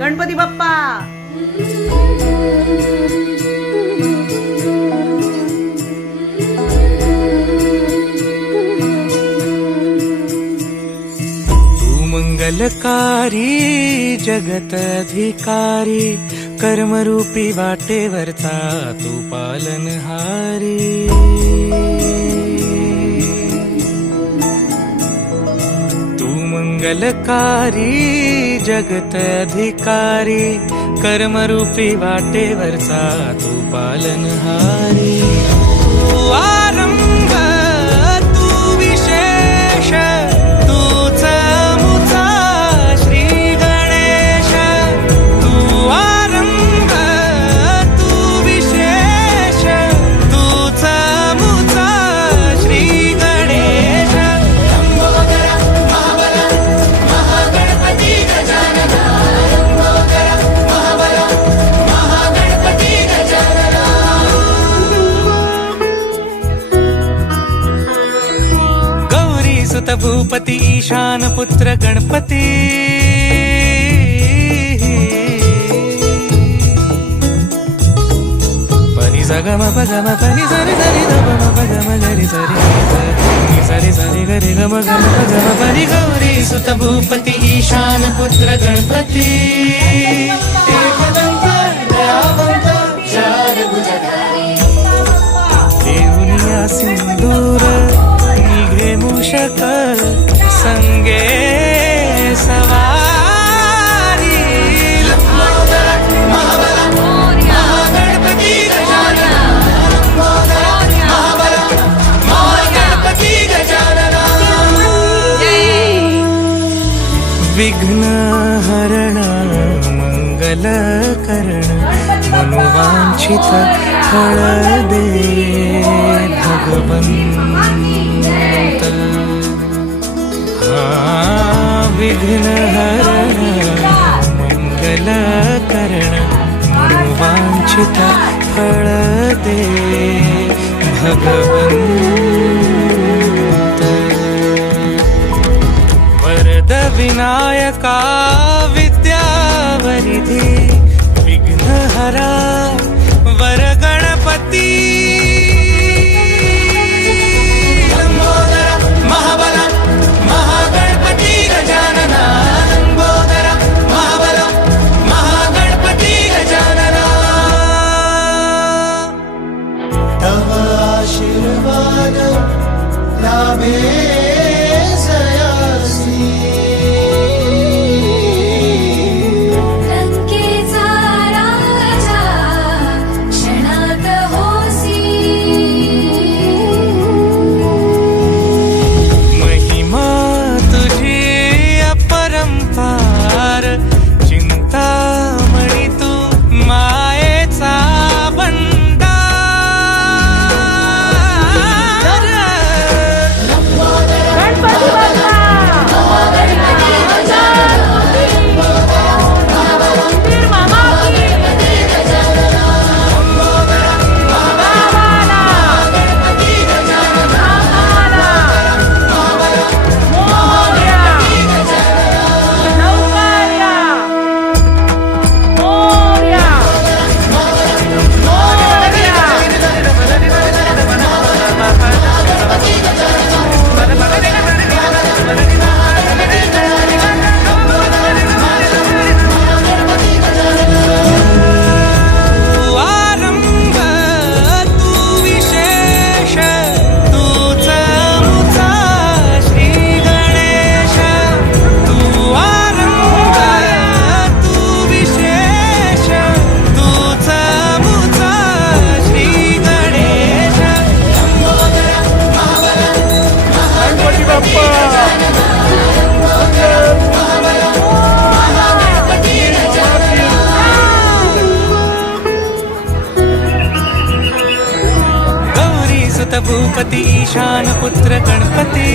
गणपती बाप्पा. मंगलकारी जगत अधिकारी कर्मरूपी वाटेवरचा तू पालनहारी. तू मंगलकारी जगत अधिकारी कर्मरूपी वाटेवरचा तू पालनहारी. तू आरंभ तू विशेष भूपती ईशान पुत्र गणपती. पनी सगम पगम पनी सरी सरी दम पगम गरी सरी सरी सरी गरी गम गम पगम पनी गौरी सुत भूपती ईशान पुत्र गणपती. एकदंत दयावंत चार भुजधारी देऊनिया सिंदूर निघे मूषक संगे सवारी. महागणपती गजानन महागणपती गजानन. विघ्न हरण मंगल करण मनोवांछित फळ दे भगवंत. विघ्न हरण मंगल करण मनोवांछित फळ दे भगवंत. वरद विनायका विद्यावरिधि विघ्नहरा वर गणपती. भूपती ईशान पुत्र गणपती.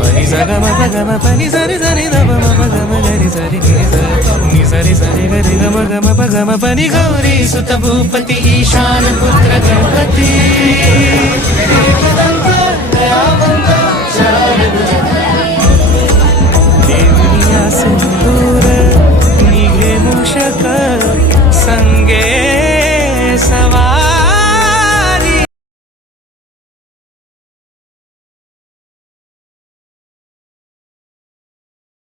पनी सगम पगम पनी सरी सरी दम पगम गरी सरी गिरी सरी सरी गरी गम गम पगम पनी गौरी सुत भूपती ईशान पुत्र गणपती.